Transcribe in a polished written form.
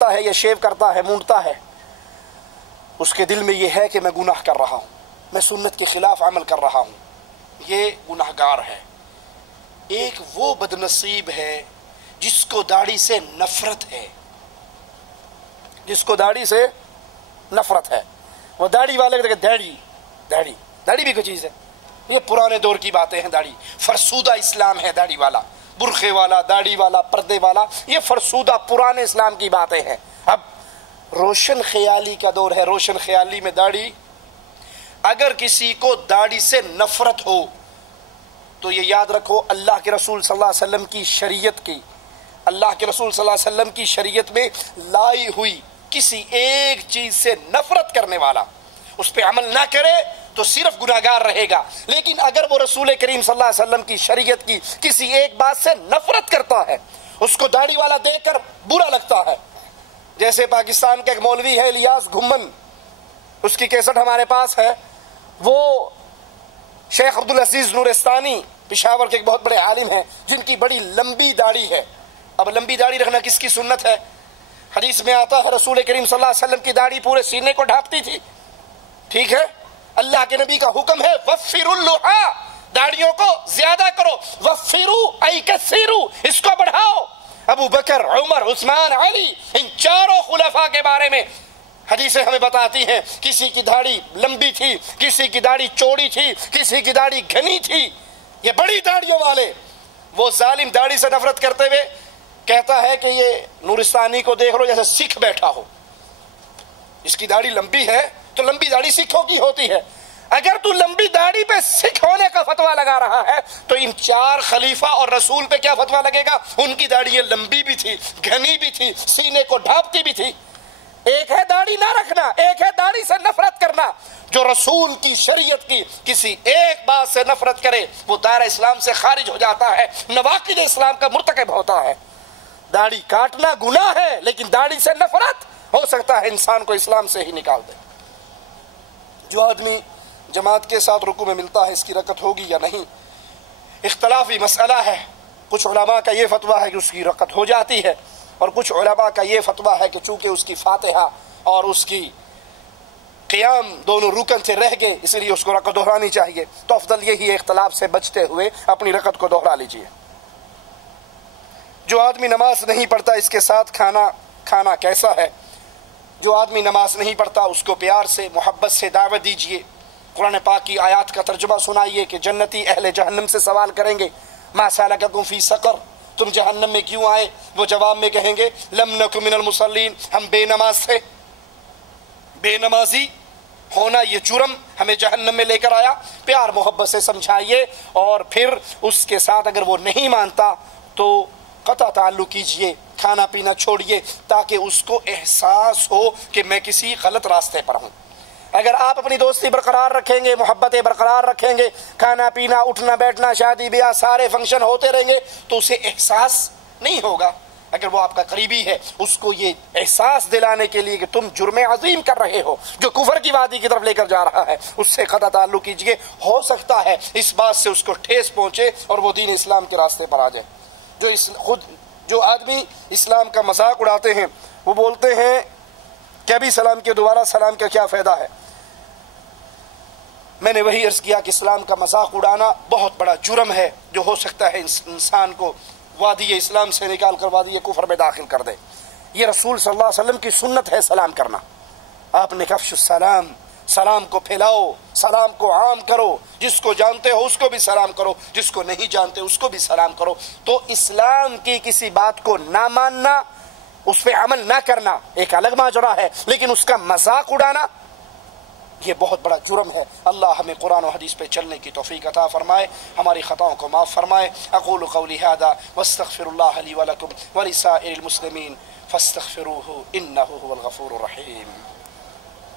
ہے یا شیو کرتا ہے، مونڈتا ہے، اس کے دل میں یہ ہے کہ میں گناہ کر رہا ہوں، میں سنت کے خلاف عمل کر رہا ہوں، یہ گناہگار ہے۔ ایک وہ بدنصیب ہے جس کو داڑھی سے نفرت ہے، جس کو داڑھی سے نفرت ہے، وہ داڑھی والے کہ داڑھی بھی کوئی چیز ہے، یہ پرانے دور کی باتیں ہیں۔ داڑھی فرسودہ اسلام ہے، داڑھی والا، برقعے والا، داڑھی والا، پردے والا، یہ فرسودہ پرانے اسلام کی باتیں ہیں۔ اب روشن خیالی کا دور ہے، روشن خیالی میں داڑھی، اگر کسی کو داڑھی سے نفرت ہو تو یہ یاد رکھو اللہ کے رسول صلی اللہ علیہ وسلم کی شریعت کی، اللہ کے رسول صلی اللہ علیہ وسلم کی شریعت میں لائی ہوئی کسی ایک چیز سے نفرت کرنے والا اس پہ عمل نہ کرے تو صرف گناہگار رہے گا، لیکن اگر وہ رسول کریم صلی اللہ علیہ وسلم کی شریعت کی کسی ایک بات سے نفرت کرتا ہے، اس کو داڑھی والا دیکھ کر برا لگتا ہے، جیسے پاکستان کا ایک مولوی ہے الیاس گھمن، اس کی کیسٹ ہمارے پاس ہے، وہ شیخ عبدالعزیز نورستانی پشاور کے ایک بہت بڑے عالم ہیں جن کی بڑی لمبی داڑھی ہے۔ اب لمبی داڑھی رکھنا کس کی سنت ہے؟ حدیث میں آتا ہے رسول کریم صلی اللہ علیہ وسلم کی داڑھی پورے سینے کو ڈھانپتی تھی، ٹھیک ہے؟ اللہ کے نبی کا حکم ہے وفروا اللحى، داڑھیوں کو زیادہ کرو، وفروا ای کثیروا، اس کو بڑھاؤ۔ ابو بکر، عمر، عثمان، علی، ان چاروں خلفاء کے بارے میں حدیثیں ہمیں بتاتی ہیں کسی کی داڑھی لمبی تھی، کسی کی داڑھی چوڑی تھی، کسی کی داڑھی گھنی تھی۔ یہ بڑی داڑھیوں والے، وہ ظالم داڑھی سے نفرت کرتے ہوئے کہتا ہے کہ یہ نورستانی کو دیکھ لو جیسے سکھ بیٹھا ہو، اس کی داڑھی لمبی ہے تو لمبی داڑھی سکھوں کی ہوتی ہے، اگر تو لمبی داڑھی پہ سکھ ہونے کا فتویٰ لگا رہا ہے تو ان چار خلیفہ اور رسول پہ کیا فتویٰ لگے گا؟ ان کی داڑھیاں لمبی بھی تھی، گھنی بھی تھی، سینے کو ڈھانپتی بھی تھی۔ ایک ہے داڑھی نہ رکھنا، ایک ہے داڑھی سے نفرت کرنا۔ جو رسول کی شریعت کی کسی ایک بات سے نفرت کرے وہ دائرہ اسلام سے خارج ہو جاتا ہے، نواقض اسلام کا مرتکب ہوتا ہے۔ داڑھی کاٹنا گناہ ہے، لیکن داڑھی سے نفرت ہو سکتا ہے انسان کو اسلام سے ہی نکال دے۔ جو آدمی جماعت کے ساتھ رکوع میں ملتا ہے اس کی رکعت ہوگی یا نہیں، اختلافی مسئلہ ہے۔ کچھ علماء کا یہ فتویٰ ہے کہ اس کی رکعت ہو جاتی ہے، اور کچھ علماء کا یہ فتویٰ ہے کہ چونکہ اس کی فاتحہ اور اس کی قیام دونوں رکن سے رہ گئے اس لیے اس کو رکعت دہرانی چاہیے۔ تو افضل یہی ہے اختلاف سے بچتے ہوئے اپنی رکعت کو دہرا لیجیے۔ جو آدمی نماز نہیں پڑھتا اس کے ساتھ کھانا کیسا ہے؟ جو آدمی نماز نہیں پڑھتا اس کو پیار سے محبت سے دعوت دیجیے، قرآن پاک کی آیات کا ترجمہ سنائیے کہ جنتی اہل جہنم سے سوال کریں گے ما سلککم فی سقر، تم جہنم میں کیوں آئے؟ وہ جواب میں کہیں گے لم نک من المصلین، ہم بے نماز تھے۔ بے نمازی ہونا یہ جرم ہمیں جہنم میں لے کر آیا۔ پیار محبت سے سمجھائیے، اور پھر اس کے ساتھ اگر وہ نہیں مانتا تو قطع تعلق کیجئے، کھانا پینا چھوڑیے، تاکہ اس کو احساس ہو کہ میں کسی غلط راستے پر ہوں۔ اگر آپ اپنی دوستی برقرار رکھیں گے، محبتیں برقرار رکھیں گے، کھانا پینا، اٹھنا بیٹھنا، شادی بیاہ سارے فنکشن ہوتے رہیں گے تو اسے احساس نہیں ہوگا۔ اگر وہ آپ کا قریبی ہے اس کو یہ احساس دلانے کے لیے کہ تم جرم عظیم کر رہے ہو جو کفر کی وادی کی طرف لے کر جا رہا ہے، اس سے قطع تعلق کیجئے۔ ہو سکتا ہے اس بات سے اس کو ٹھیس پہنچے اور وہ دین اسلام کے راستے پر آ جائے۔ جو آدمی اسلام کا مذاق اڑاتے ہیں وہ بولتے ہیں کہ ابھی سلام کے دوبارہ سلام کا کیا فائدہ ہے؟ میں نے وہی عرض کیا کہ اسلام کا مذاق اڑانا بہت بڑا جرم ہے جو ہو سکتا ہے انسان کو وادی اسلام سے نکال کر وادی کفر میں داخل کر دے۔ یہ رسول صلی اللہ علیہ وسلم کی سنت ہے سلام کرنا۔ آپ نے کفش السلام، سلام کو پھیلاؤ، سلام کو عام کرو، جس کو جانتے ہو اس کو بھی سلام کرو، جس کو نہیں جانتے اس کو بھی سلام کرو۔ تو اسلام کی کسی بات کو نہ ماننا، اس پہ عمل نہ کرنا ایک الگ ماجرا ہے، لیکن اس کا مذاق اڑانا یہ بہت بڑا جرم ہے۔ اللہ ہمیں قرآن و حدیث پہ چلنے کی توفیق عطا فرمائے، ہماری خطاؤں کو معاف فرمائے۔ اقول قولی ھذا واستغفر اللہ لی ولکم ولسائر المسلمین فاستغفروہ انہ ھو الغفور الرحیم۔